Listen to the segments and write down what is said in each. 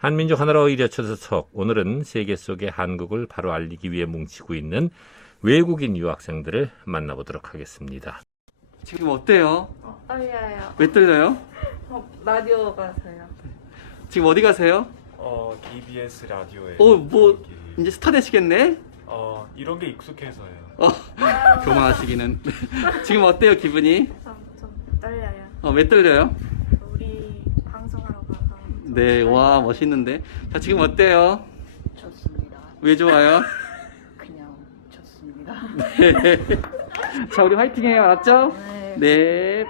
한민족 하나로 이려쳐서석 오늘은 세계 속의 한국을 바로 알리기 위해 뭉치고 있는 외국인 유학생들을 만나보도록 하겠습니다. 지금 어때요? 어, 떨려요. 왜 떨려요? 어, 라디오 가서요. 지금 어디 가세요? 어, KBS 라디오에 어, 뭐 여기, 이제 스타 되시겠네? 어, 이런 게 익숙해서요. 어, 교만하시기는. 지금 어때요, 기분이? 좀, 좀 떨려요. 어, 왜 떨려요? 우리 방송하러 가서. 좀 네. 와, 멋있는데. 자, 지금 어때요? 좋습니다. 왜 좋아요? 그냥 좋습니다. 자, 우리 화이팅 해요, 알았죠? 네. 네.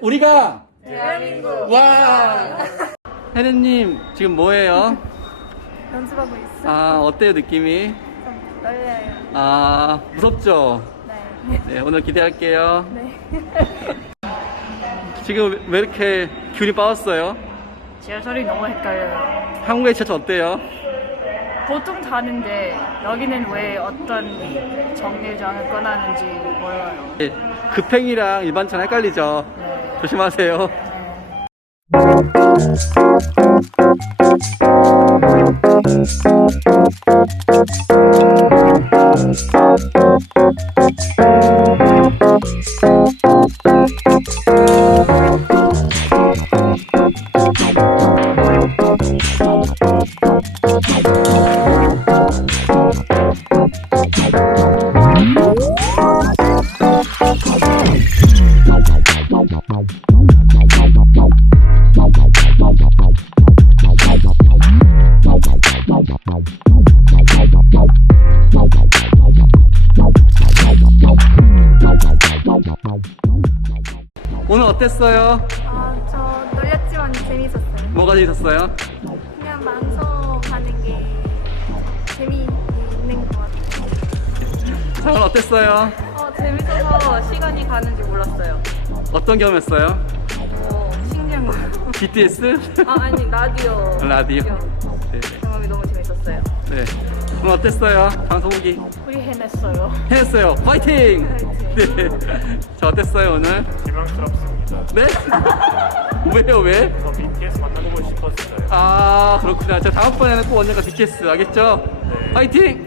우리가, 대한민국 와! 혜련님, 지금 뭐예요? 연습하고 있어. 아, 어때요, 느낌이? 좀 떨려요. 아, 무섭죠? 네. 네, 오늘 기대할게요. 네. 지금 왜 이렇게 균이 빠졌어요? 지하철이 너무 헷갈려요. 한국의 지하철 어때요? 보통 타는데 여기는 왜 어떤 정류장을 꺼나는지 몰라요. 네, 급행이랑 일반차는 헷갈리죠? 네. 조심하세요. 오늘 어땠어요? 아, 저 떨렸지만 재밌었어요. 뭐가 재밌었어요? 그냥 방송 하는 게 재미있는 것 같아요. 자, 오늘 어땠어요? 어, 재밌어서 시간이 가는지 몰랐어요. 어떤 경험 했어요? 어, 신기한 거. BTS? 아, 아니, 라디오. 라디오. 네. 경험이 너무 재밌었어요. 네. 오늘 어땠어요? 방송 후기 우리 해냈어요. 해냈어요. 파이팅! 파이팅. 네. 자, 어땠어요, 오늘? 실망스럽습니다. 네? 왜요, 왜? 저 BTS 만나보고 싶었어요. 아, 그렇구나. 자, 다음번에는 꼭 언젠가 BTS, 알겠죠? 네. 파이팅!